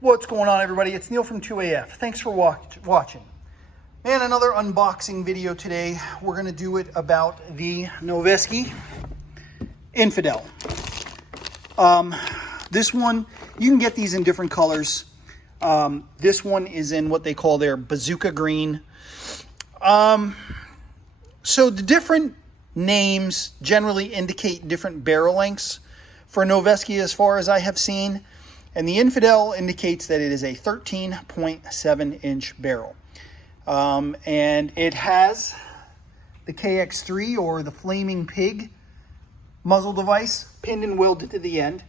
What's going on, everybody? It's Neil from 2AF. Thanks for watching. And another unboxing video today. We're going to do it about the Noveske Infidel. This one, you can get these in different colors. This one is in what they call their bazooka green. So the different names generally indicate different barrel lengths for Noveske as far as I have seen. And the Infidel indicates that it is a 13.7 inch barrel. And it has the KX3 or the Flaming Pig muzzle device pinned and welded to the end.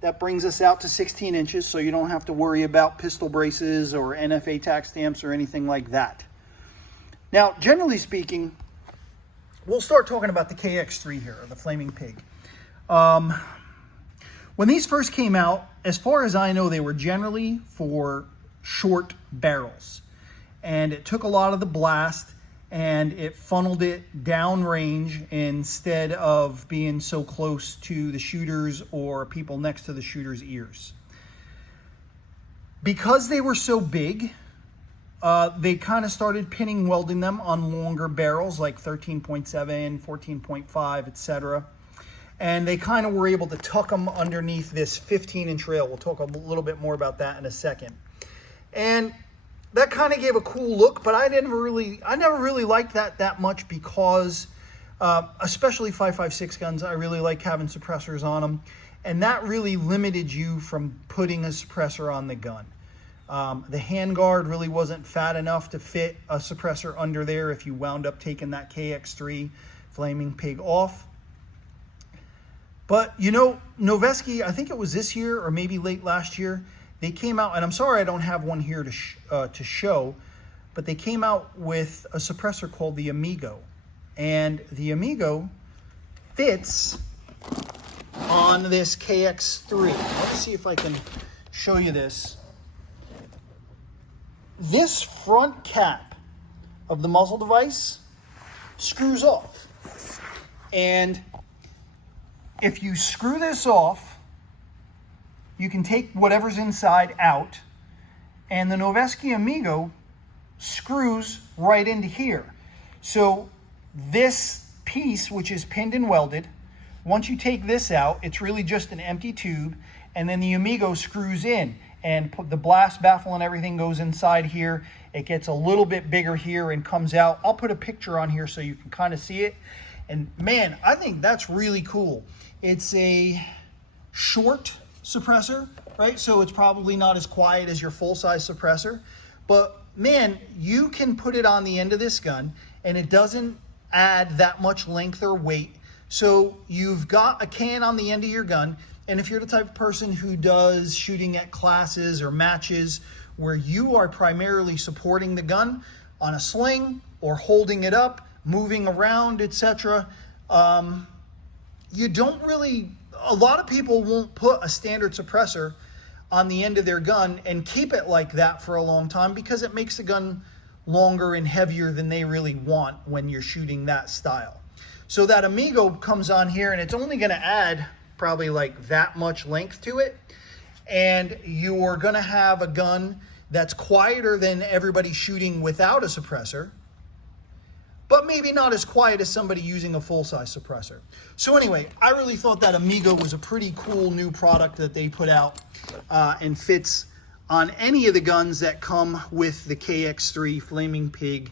That brings us out to 16 inches, so you don't have to worry about pistol braces or NFA tack stamps or anything like that. Now, generally speaking, we'll start talking about the KX3 here, or the Flaming Pig. When these first came out, as far as I know, they were generally for short barrels. And it took a lot of the blast and it funneled it downrange instead of being so close to the shooters or people next to the shooter's ears. Because they were so big, they kind of started pinning welding them on longer barrels like 13.7, 14.5, etc. And they kind of were able to tuck them underneath this 15-inch rail. We'll talk a little bit more about that in a second. And that kind of gave a cool look, but I never really liked that much because, especially 5.56 guns, I really like having suppressors on them. And that really limited you from putting a suppressor on the gun. The handguard really wasn't fat enough to fit a suppressor under there if you wound up taking that KX3 Flaming Pig off. But, you know, Noveske, I think it was this year or maybe late last year, they came out, and I'm sorry I don't have one here to show, but they came out with a suppressor called the Amigo. And the Amigo fits on this KX3. Let's see if I can show you this. This front cap of the muzzle device screws off. And if you screw this off, you can take whatever's inside out, and the Noveske Amigo screws right into here. So this piece, which is pinned and welded, once you take this out, it's really just an empty tube, and then the Amigo screws in, and the blast baffle and everything goes inside here. It gets a little bit bigger here and comes out. I'll put a picture on here so you can kind of see it. And man, I think that's really cool. It's a short suppressor, right? So it's probably not as quiet as your full-size suppressor. But man, you can put it on the end of this gun and it doesn't add that much length or weight. So you've got a can on the end of your gun. And if you're the type of person who does shooting at classes or matches where you are primarily supporting the gun on a sling or holding it up, moving around, etc., you don't really, a lot of people won't put a standard suppressor on the end of their gun and keep it like that for a long time because it makes the gun longer and heavier than they really want when you're shooting that style. So that Amigo comes on here and it's only going to add probably like that much length to it. And you're going to have a gun that's quieter than everybody shooting without a suppressor, but maybe not as quiet as somebody using a full-size suppressor. So anyway, I really thought that Amigo was a pretty cool new product that they put out and fits on any of the guns that come with the KX3 Flaming Pig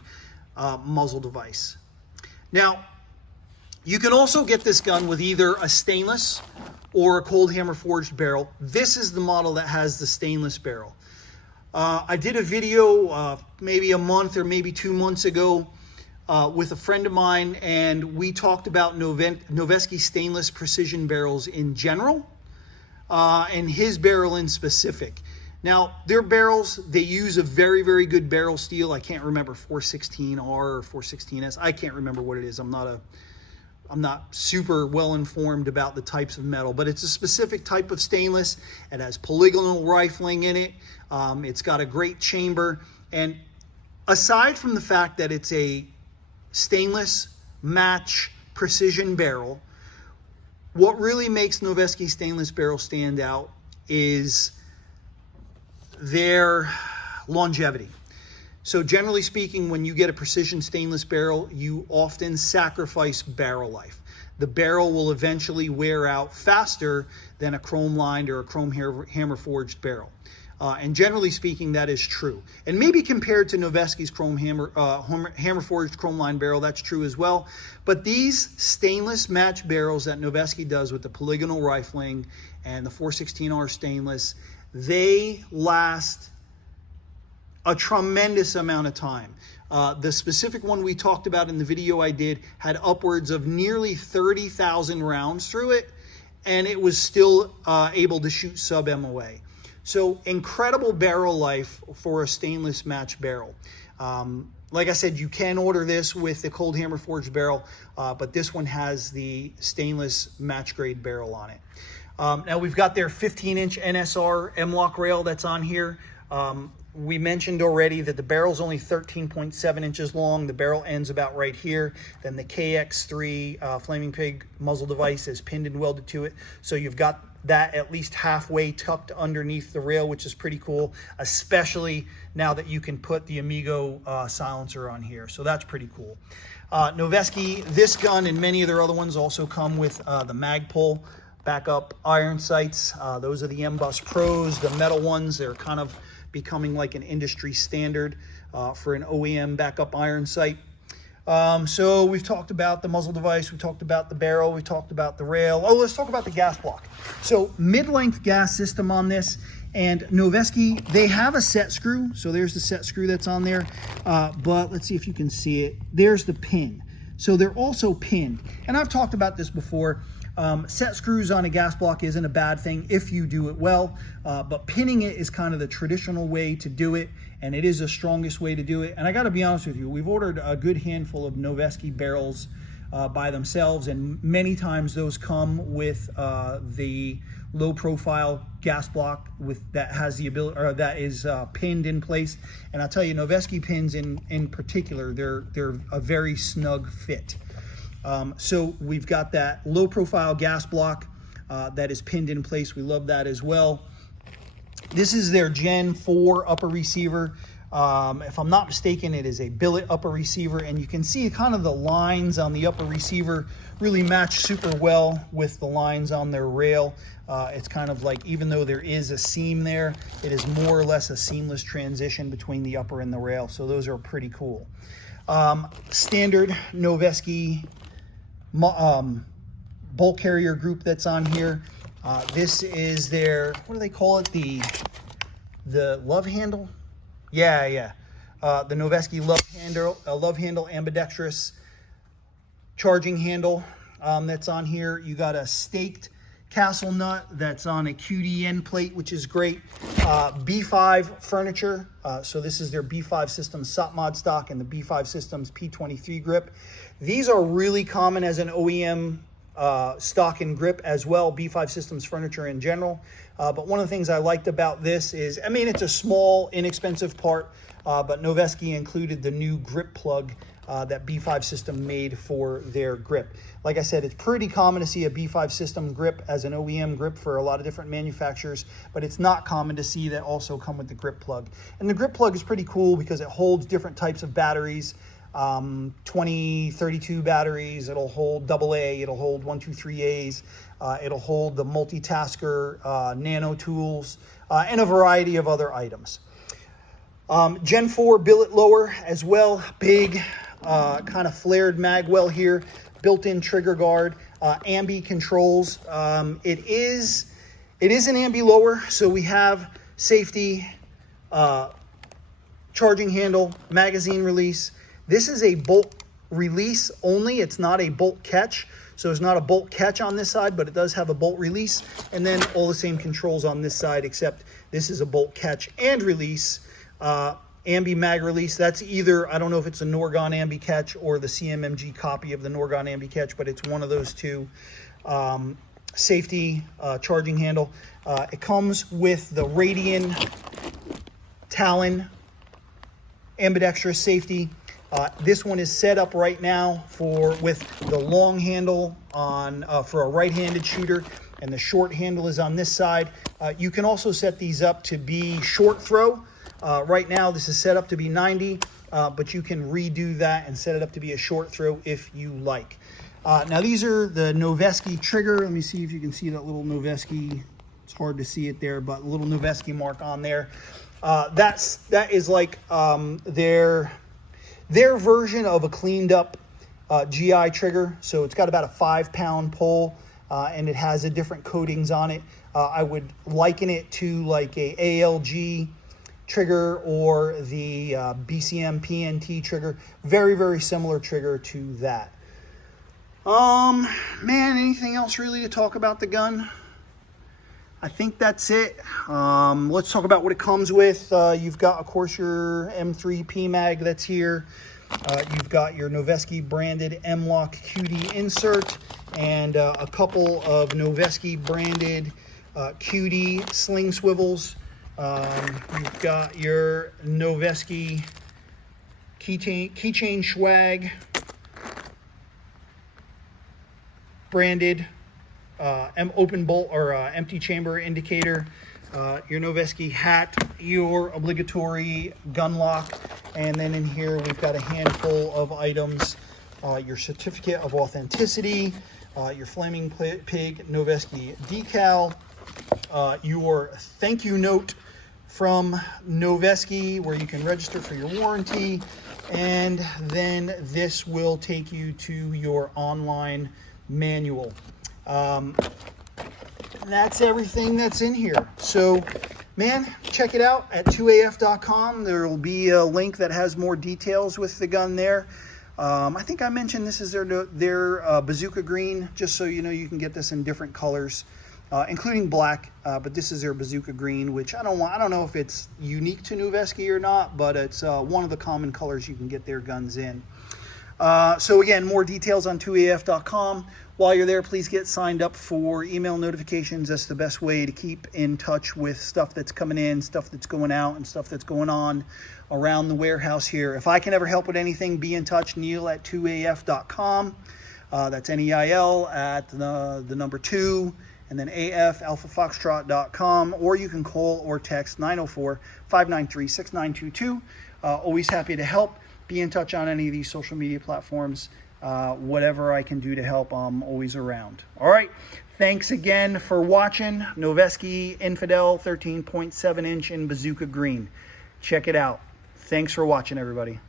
muzzle device. Now, you can also get this gun with either a stainless or a cold hammer forged barrel. This is the model that has the stainless barrel. I did a video maybe a month or maybe 2 months ago with a friend of mine, and we talked about Noveske stainless precision barrels in general, and his barrel in specific. Now, their barrels, they use a very, very good barrel steel. I can't remember 416R or 416S. I can't remember what it is. I'm not super well informed about the types of metal, but it's a specific type of stainless. It has polygonal rifling in it. It's got a great chamber. And aside from the fact that it's a stainless match precision barrel, what really makes Noveske stainless barrel stand out is their longevity. So generally speaking, when you get a precision stainless barrel, you often sacrifice barrel life. The barrel will eventually wear out faster than a chrome lined or a chrome hammer forged barrel. And generally speaking, that is true. And maybe compared to Noveske's chrome hammer forged chrome lined barrel, that's true as well. But these stainless match barrels that Noveske does with the polygonal rifling and the 416R stainless, they last a tremendous amount of time. The specific one we talked about in the video I did had upwards of nearly 30,000 rounds through it, and it was still able to shoot sub MOA. So incredible barrel life for a stainless match barrel. Like I said, you can order this with the cold hammer forged barrel, but this one has the stainless match grade barrel on it. Now we've got their 15-inch NSR M-LOK rail that's on here. We mentioned already that the barrel's only 13.7 inches long. The barrel ends about right here. Then the KX3 Flaming Pig muzzle device is pinned and welded to it. So you've got that at least halfway tucked underneath the rail, which is pretty cool, especially now that you can put the Amigo silencer on here. So that's pretty cool. Noveske, this gun and many of their other ones also come with the Magpul backup iron sights. Those are the M-Bus Pros, the metal ones. They're kind of becoming like an industry standard for an OEM backup iron sight. So we've talked about the muzzle device, we talked about the barrel, we talked about the rail. Oh, let's talk about the gas block. So mid-length gas system on this, and Noveske, they have a set screw. So there's the set screw that's on there, but let's see if you can see it. There's the pin. So they're also pinned. And I've talked about this before. Set screws on a gas block isn't a bad thing if you do it well, but pinning it is kind of the traditional way to do it, and it is the strongest way to do it. And I got to be honest with you, we've ordered a good handful of Noveske barrels by themselves, and many times those come with the low profile gas block that has the ability, or that is pinned in place. And I'll tell you, Noveske pins in particular, they're a very snug fit. So we've got that low profile gas block that is pinned in place. We love that as well. This is their Gen 4 upper receiver. If I'm not mistaken, it is a billet upper receiver, and you can see kind of the lines on the upper receiver really match super well with the lines on their rail. It's kind of like, even though there is a seam there, it is more or less a seamless transition between the upper and the rail. So those are pretty cool. Standard Noveske bolt carrier group that's on here. This is their, what do they call it? The love handle? Yeah. The Noveske love handle ambidextrous charging handle that's on here. You got a staked castle nut that's on a QD plate, which is great. B5 furniture. So this is their B5 Systems SOP mod stock and the B5 Systems P23 grip. These are really common as an OEM stock and grip as well, B5 Systems furniture in general. But one of the things I liked about this is, I mean, it's a small, inexpensive part, but Noveske included the new grip plug that B5 System made for their grip. Like I said, it's pretty common to see a B5 System grip as an OEM grip for a lot of different manufacturers, but it's not common to see that also come with the grip plug. And the grip plug is pretty cool because it holds different types of batteries. 20, 32 batteries, it'll hold AA, it'll hold 123As, it'll hold the multitasker nano tools, and a variety of other items. Gen 4 billet lower as well, big kind of flared mag well here, built-in trigger guard, ambi controls. It is an ambi lower, so we have safety, charging handle, magazine release. This is a bolt release only. It's not a bolt catch. So there's not a bolt catch on this side, but it does have a bolt release. And then all the same controls on this side, except this is a bolt catch and release. Ambi mag release. That's either, I don't know if it's a Norgon ambi catch or the CMMG copy of the Norgon ambi catch, but it's one of those two. Safety, charging handle. It comes with the Radian Talon ambidextrous safety. This one is set up right now with the long handle on for a right-handed shooter, and the short handle is on this side. You can also set these up to be short throw. Right now this is set up to be 90, but you can redo that and set it up to be a short throw if you like. Now these are the Noveske trigger. Let me see if you can see that little Noveske. It's hard to see it there, but a little Noveske mark on there. That is like their version of a cleaned up GI trigger. So it's got about a 5-pound pole, and it has a different coatings on it. I would liken it to like a ALG trigger or the BCM PNT trigger. Very, very similar trigger to that. Man, anything else really to talk about the gun? I think that's it. Let's talk about what it comes with. You've got, of course, your M3 PMAG that's here. You've got your Noveske branded M-Lock QD insert and a couple of Noveske branded QD sling swivels. You've got your Noveske keychain swag branded open bolt or empty chamber indicator, your Noveske hat, your obligatory gun lock, and then in here we've got a handful of items, your certificate of authenticity, your Flaming Pig Noveske decal, your thank you note from Noveske where you can register for your warranty, and then this will take you to your online manual. That's everything that's in here. So, man, check it out at 2af.com. There will be a link that has more details with the gun there. I think I mentioned this is their bazooka green, just so you know you can get this in different colors, including black. But this is their bazooka green, which I don't know if it's unique to Noveske or not, but it's one of the common colors you can get their guns in. So again, more details on 2af.com. While you're there, please get signed up for email notifications. That's the best way to keep in touch with stuff that's coming in, stuff that's going out, and stuff that's going on around the warehouse here. If I can ever help with anything, be in touch, Neil at 2af.com. That's Neil at the number 2, and then AF, alphafoxtrot.com, or you can call or text 904-593-6922. Always happy to help. Be in touch on any of these social media platforms. Whatever I can do to help, I'm always around. All right. Thanks again for watching. Noveske Infidel 13.7 inch in bazooka green. Check it out. Thanks for watching, everybody.